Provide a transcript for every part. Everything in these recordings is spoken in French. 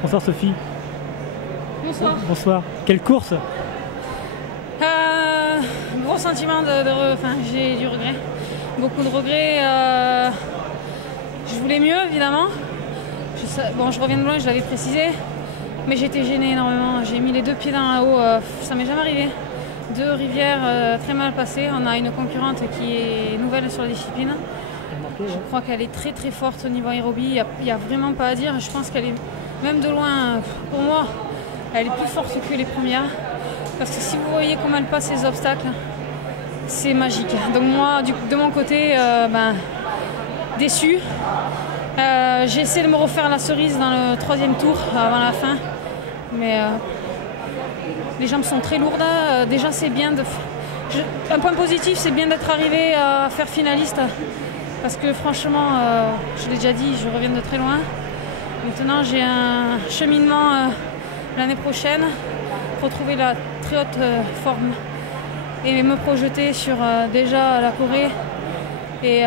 Bonsoir Sophie. Bonsoir. Bonsoir. Quelle course? Gros sentiment j'ai du regret. Beaucoup de regrets. Je voulais mieux, évidemment. Je reviens de loin, je l'avais précisé. Mais j'étais gênée énormément. J'ai mis les deux pieds dans la haut. Ça m'est jamais arrivé. Deux rivières très mal passées. On a une concurrente qui est nouvelle sur la discipline. Je crois qu'elle est très très forte au niveau aérobie. Il n'y a vraiment pas à dire. Je pense qu'elle est, même de loin, pour moi, elle est plus forte que les premières. Parce que si vous voyez comment elle passe les obstacles, c'est magique. Donc moi, de mon côté, déçue. J'ai essayé de me refaire la cerise dans le 3e tour avant la fin. Mais les jambes sont très lourdes. Déjà, c'est bien de... Un point positif, c'est bien d'être arrivé à faire finaliste. Parce que franchement, je l'ai déjà dit, je reviens de très loin. Maintenant, j'ai un cheminement l'année prochaine, retrouver la très haute forme et me projeter sur déjà la Corée. Et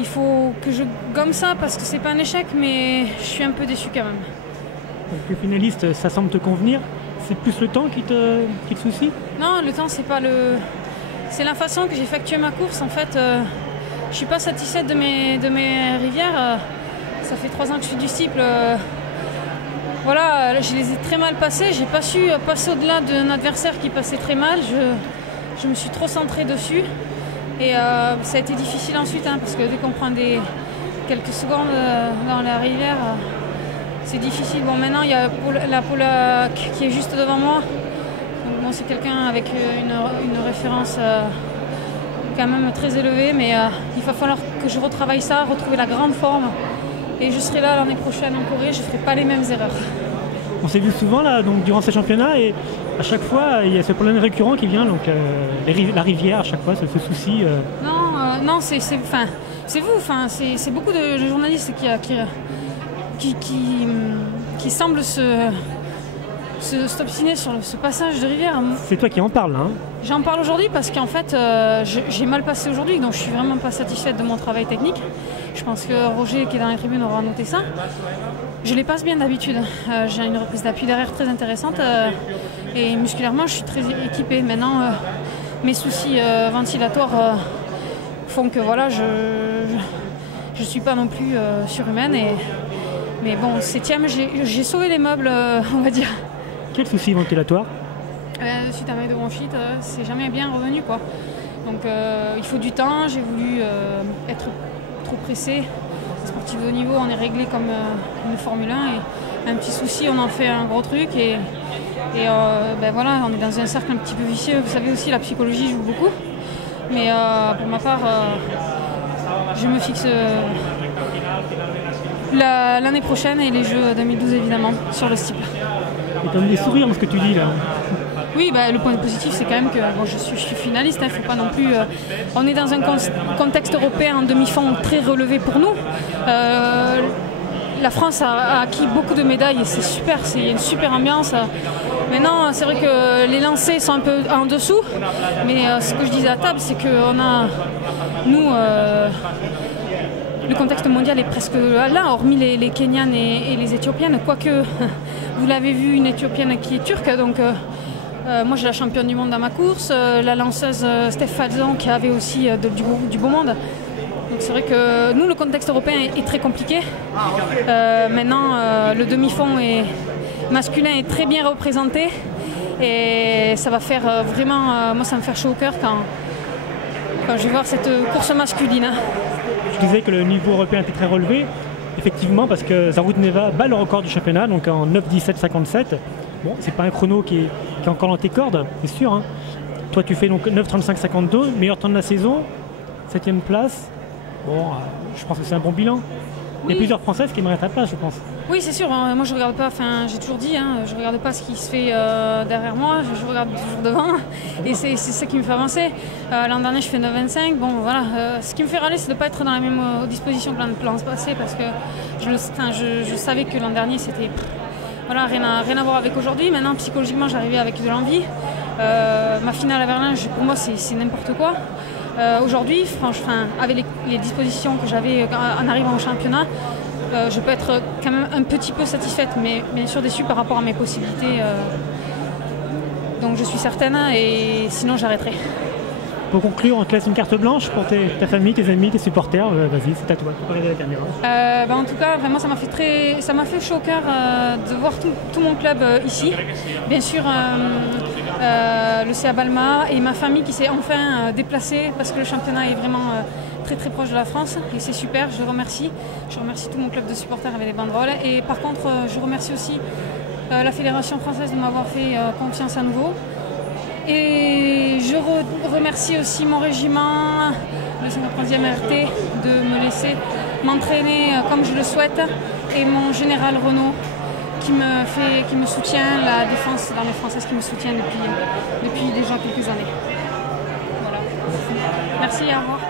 il faut que je gomme ça parce que c'est pas un échec, mais je suis un peu déçue quand même. Donc, le finaliste, ça semble te convenir. C'est plus le temps qui te soucie? Non, le temps, c'est pas le... C'est la façon que j'ai effectué ma course. En fait, je suis pas satisfaite de mes rivières. Ça fait 3 ans que je suis du Stiple. Voilà, je les ai très mal passées. J'ai pas su passer au-delà d'un adversaire qui passait très mal. Je me suis trop centrée dessus. Et ça a été difficile ensuite, parce que dès qu'on prend quelques secondes dans la rivière, c'est difficile. Bon, maintenant, il y a la Paula qui est juste devant moi. Donc, bon, c'est quelqu'un avec une référence quand même très élevée, mais il va falloir que je retravaille ça, retrouver la grande forme. Et je serai là l'année prochaine en Corée, je ne ferai pas les mêmes erreurs. On s'est vu souvent là, donc, durant ces championnats, et à chaque fois, il y a ce problème récurrent qui vient, donc la rivière, à chaque fois, ce souci. Non, c'est vous, c'est beaucoup de journalistes qui semblent s'obstiner sur ce passage de rivière. C'est toi qui en parles, hein? J'en parle aujourd'hui parce qu'en fait, j'ai mal passé aujourd'hui, donc je suis vraiment pas satisfaite de mon travail technique. Je pense que Roger, qui est dans les tribunes, aura noté ça. Je les passe bien d'habitude. J'ai une reprise d'appui derrière très intéressante et musculairement, je suis très équipée. Maintenant, mes soucis ventilatoires font que voilà, je suis pas non plus surhumaine. Mais bon, 7e, j'ai sauvé les meubles, on va dire. Quel souci ventilatoire? Suite à mes deux bronchites, c'est jamais bien revenu, quoi. Donc il faut du temps. J'ai voulu être trop pressée. Sportif de haut niveau, on est réglé comme une Formule 1 et un petit souci, on en fait un gros truc et voilà, on est dans un cercle un petit peu vicieux. Vous savez aussi, la psychologie joue beaucoup. Mais pour ma part, je me fixe l'année prochaine et les Jeux 2012 évidemment sur le Stiple. Il y a comme des sourires dans ce que tu dis là. Oui, le point positif, c'est quand même que je suis finaliste. Faut pas non plus. On est dans un contexte européen en demi-fond très relevé pour nous. La France a acquis beaucoup de médailles et c'est super. Il y a une super ambiance. Maintenant, c'est vrai que les lancers sont un peu en dessous. Mais ce que je disais à table, c'est qu'on a nous. Le contexte mondial est presque là, hormis les Kenyanes et les Éthiopiennes. Quoique, vous l'avez vu, une Éthiopienne qui est turque. Donc, moi, j'ai la championne du monde dans ma course. La lanceuse Steph Falzon qui avait aussi du beau monde. Donc, c'est vrai que nous, le contexte européen est très compliqué. Maintenant, le demi-fond masculin est très bien représenté. Et ça va faire vraiment... moi, ça me fait chaud au cœur quand je vais voir cette course masculine. Je disais que le niveau européen était très relevé, effectivement, parce que Zarudneva bat le record du championnat, donc en 9:17:57. Bon, c'est pas un chrono qui est encore dans tes cordes, c'est sûr. Hein. Toi, tu fais donc 9:35:52, meilleur temps de la saison, 7e place. Bon, je pense que c'est un bon bilan. Il y a plusieurs Françaises qui aimeraient ta place, je pense. Oui, c'est sûr. Moi, je regarde pas. J'ai toujours dit, je regarde pas ce qui se fait derrière moi. Je regarde toujours devant. Et c'est ça qui me fait avancer. L'an dernier, je fais 9:25. Bon, voilà. Ce qui me fait râler, c'est de ne pas être dans la même disposition que l'an passé, parce que je savais que l'an dernier, c'était voilà, rien à voir avec aujourd'hui. Maintenant, psychologiquement, j'arrivais avec de l'envie. Ma finale à Berlin, pour moi, c'est n'importe quoi. Aujourd'hui, franchement, avec les dispositions que j'avais en arrivant au championnat, je peux être quand même un petit peu satisfaite, mais bien sûr déçue par rapport à mes possibilités. Donc je suis certaine et sinon j'arrêterai. Pour conclure, on te laisse une carte blanche pour ta famille, tes amis, tes supporters. Vas-y, c'est à toi. Tu peux regarder la caméra. En tout cas, vraiment, ça m'a fait chaud au cœur de voir tout mon club ici. Bien sûr, le CA Balma et ma famille qui s'est enfin déplacée parce que le championnat est vraiment très très proche de la France et c'est super, je les remercie. Je remercie tout mon club de supporters avec les banderoles. Et par contre, je remercie aussi la Fédération française de m'avoir fait confiance à nouveau. Et je remercie aussi mon régiment, le 53e RT, de me laisser m'entraîner comme je le souhaite, et mon général Renaud qui me soutient, la défense l'armée française qui me soutient depuis déjà quelques années. Voilà. Merci, au revoir.